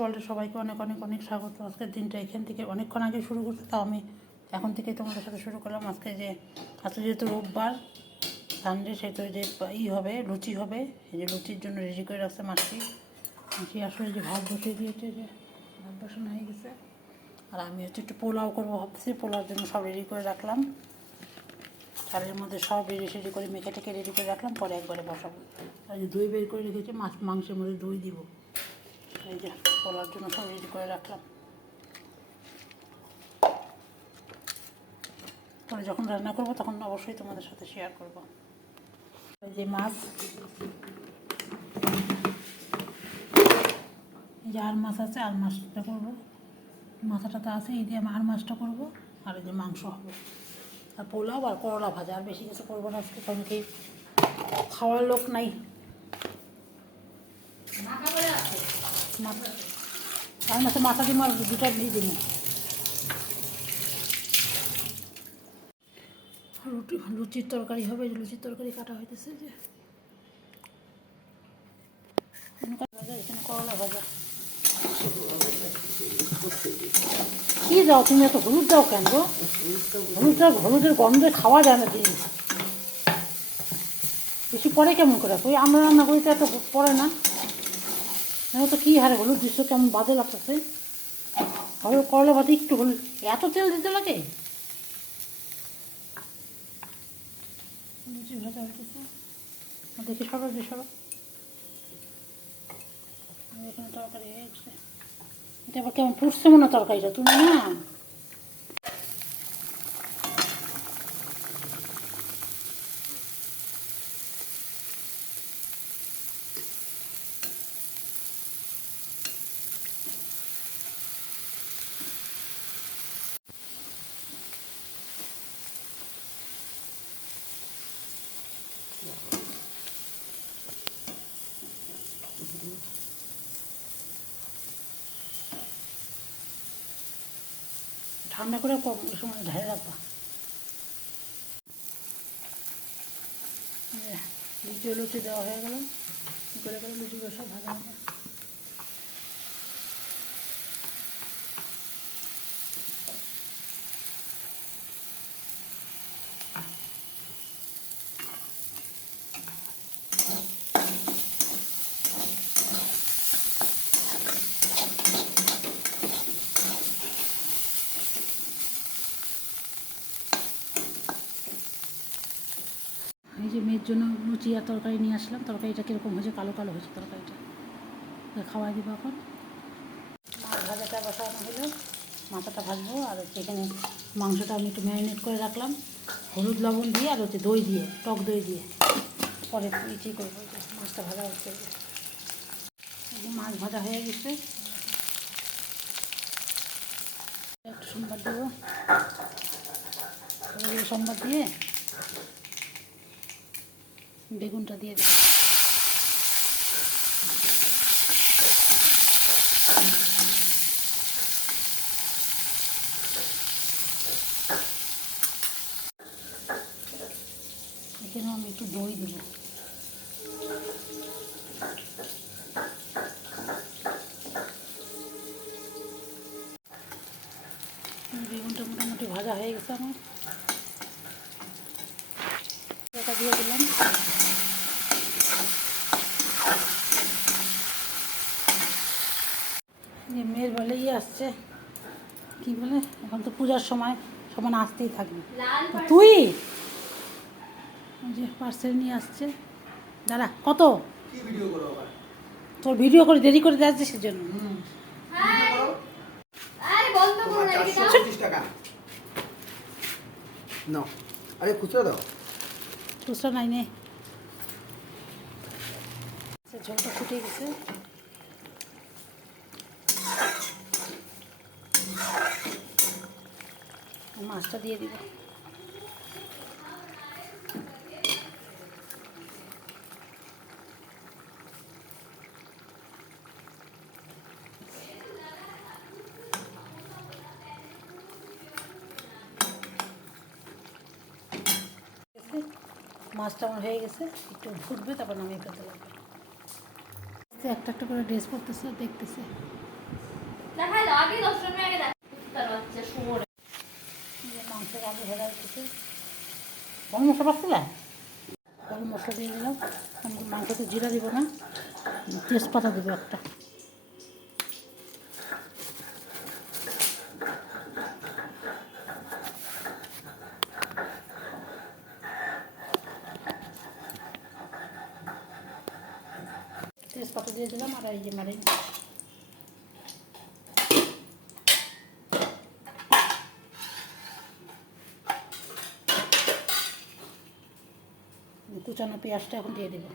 ওয়ার্ল্ডের সবাইকে অনেক অনেক অনেক স্বাগত। আজকের দিনটা এখান থেকে অনেকক্ষণ আগে শুরু করতে, তাও আমি এখন থেকেই তোমাদের সাথে শুরু করলাম। আজকে যেহেতু রোববার সানডে, সেহেতু যে হবে লুচি হবে। এই যে লুচির জন্য রেডি করে রাখছে মাছটি আসলে যে ভাত বসিয়ে দিয়েছে, যে ভাত বসানো হয়ে গেছে। আর আমি একটু পোলাও করবো ভাবছি, পোলাওর জন্য সব রেডি করে রাখলাম। চালের মধ্যে সব রেডি করে মেখে টেকে রেডি করে রাখলাম, পরে একবারে বসাবো। আর যে দই বের করে রেখেছি, মাংসের মধ্যে দই দিব। এই যে পোলাওর জন্য সব রেডি করে রাখলাম, পরে যখন রান্না করবো তখন অবশ্যই তোমাদের সাথে শেয়ার করব। এই যে মাছ, এই যে আর মাছ আছে, আর মাছটা করবো। মাথাটা তো আছে, এই দিয়ে আর মাছটা করবো। আর এই যে মাংস হবে, আর পোলাও আর করলা ভাজা। আর বেশি কিছু করবো না আজকে, কারণ কি খাওয়ার লোক নাই। আর মাছে মাথা দিব, আর দুটা দিয়ে দিব। লুচির তরকারি হবে, লুচির তরকারি কাটা হইতেছে। যে এখানে করলা ভাজা। কি দাও তুমি, এত হলুদ দাও কেন গো? হলুদের গন্ধে খাওয়া যায় না জিনিস। বেশি পরে কেমন করে? ওই আমরা রান্না করি তো এত পরে না। তো কী হারে হলুদ দিচ্ছ, কেমন বাজে লাগতেছে। করলা ভাতে একটু হলুদ, এত তেল দিতে লাগে? লুচি ভাজা হইতেছে, দেখি সরো যে সরো। এখানে তরকারি হয়ে গেছে। এটা আবার কেমন ফুটছে মনে তরকারিটা, তুমি না ঠান্ডা করে কম সময় ঢেলে রাখবা। লুচি দেওয়া হয়ে গেল, করে লুচিগুলো সব ভাজা হবে। এই যে মেয়ের জন্য লুচি আর তরকারি নিয়ে আসলাম। তরকারিটা কীরকম হয়েছে, কালো কালো হয়েছে তরকারিটা, খাওয়াই দিব এখন। মাছ ভাজাটা বসানো হলো, মাথাটা ভাজবো। আর এখানে মাংসটা আমি একটু ম্যারিনেট করে রাখলাম হলুদ লবণ দিয়ে, আর দই দিয়ে, টক দই দিয়ে। পরে ইচি করবো। মাছটা ভাজা হচ্ছে, এই যে মাছ ভাজা হয়ে গেছে। একটু সম্বাদ দেবো, সম্বাদ দিয়ে বেগুনটা দিয়ে দেবো। এখানেও আমি একটু দই দেবো। বেগুনটা মোটামুটি ভাজা হয়ে গেছে আমার, এটা দিয়ে দিলাম। যে মেয়ের বলে আসছে, কি বলে, এখন তো পূজার সময় সবাই আসতেই থাকবে। তুই যে পার্সেল নিয়ে আসছে, দাঁড়া, কত তোর ভিডিও করে দেরি করে যাচ্ছে সেজন্য। খুচরা দাও, খুচরা নাই নে। ঝোলটা ফুটে গেছে, মাছটা দিয়ে দিব। মাছটা আমার হয়ে গেছে, একটু ফুটবে, তারপর নামিয়ে ফেলতে লাগবে। একটা একটা করে ড্রেস পরতেছে, দেখতেছে। আগে 10 মিনিট আগে দেখ তার বাচ্চা শুয়োর। মাংসের আলু ভেজা হচ্ছে। গরম মশলা পাচ্ছিলাম, গরম মশলা দিয়ে দিলাম। মাংসতে জিরা দিব না, তেজপাতা দেবো একটা। তেজপাতা দিয়ে দিলাম আর এই যে মারি কুচানো পেঁয়াজটা এখন দিয়ে দেবো।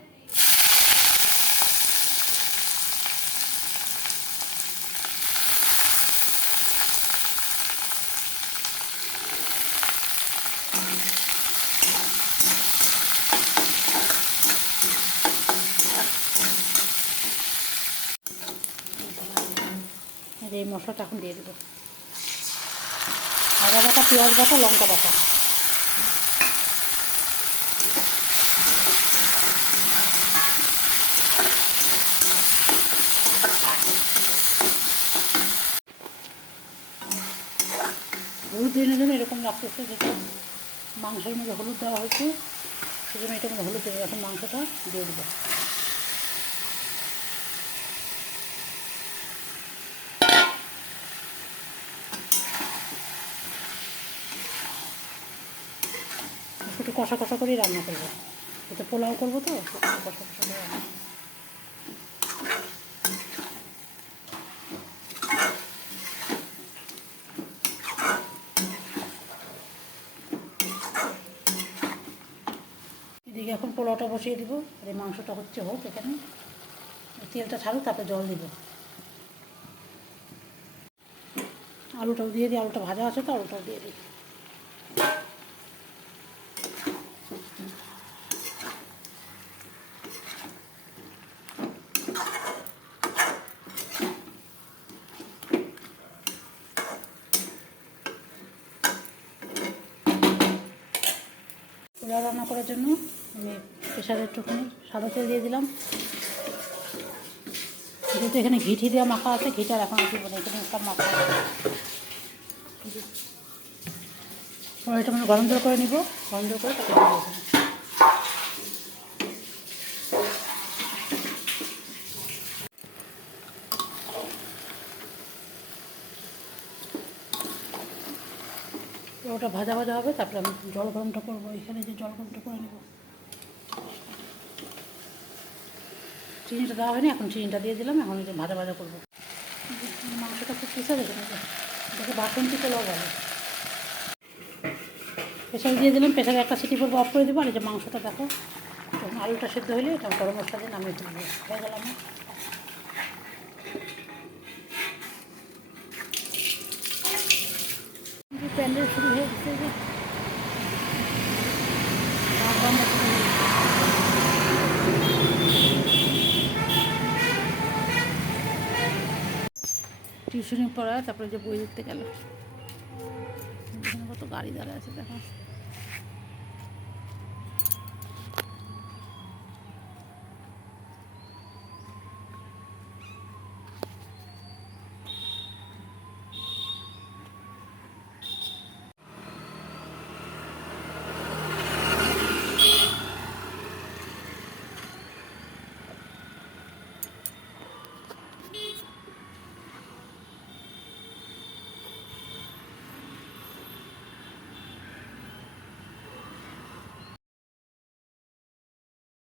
এই মশলাটা এখন দিয়ে দেবো। আদা বাটা, পেঁয়াজ বাটা, লঙ্কা বাটা। হলুদ দিনের জন্য এরকম লাগতেছে, যেটা মাংসের মধ্যে হলুদ দেওয়া হয়েছে সেজন্য এটার মধ্যে হলুদ দেবে। এখন মাংসটা দিয়ে দেবো। একটু কষা কষা করেই রান্না করবো, এতে পোলাও করবো তো কষা কষা করে রান্না। এদিকে এখন পোলাওটা বসিয়ে দিব, আর এই মাংসটা হচ্ছে হোক, এখানে তেলটা ছাড়ুক, তারপরে জল দিব। আলুটাও দিয়ে দিই, আলুটা ভাজা আছে তো আলুটাও দিয়ে দিই। পোলাও রান্না করার জন্য আমি প্রেশারে একটুখানি সাদা তেল দিয়ে দিলাম। যেহেতু এখানে ঘিটি দেওয়া মাখা আছে, ঘিটার এখন দিব না, এখানে সব মাখা আছে। এটা মানে গরম জল করে নিব, গরম জল করে তাকে দিয়ে দেবো। ওটা ভাজা ভাজা হবে, তারপরে আমি জল গরমটা করবো। এখানে যে জল গরমটা করে নেব। চিনিটা দেওয়া হয়নি, এখন চিনিটা দিয়ে দিলাম। এখন যে ভাজা ভাজা করবো। মাংসটা খুব পিসা দেবে না, দেখে বাসন্তী পোলাও বলে। প্রেশারে দিয়ে দিলাম, প্রেশারে একটা সিটি পর্ব অফ করে দেবো। আর এই যে মাংসটা দেখো, তখন আলুটা সেদ্ধ হলে এটা গরম মশলা দিয়ে নামিয়ে তুলবো। হয়ে গেল আমার প্যান্ডেল শুরু হয়ে গেছে। যে টিউশনি পড়া, তারপরে যে বই দেখতে গেল। কত গাড়ি দাঁড়া আছে দেখো।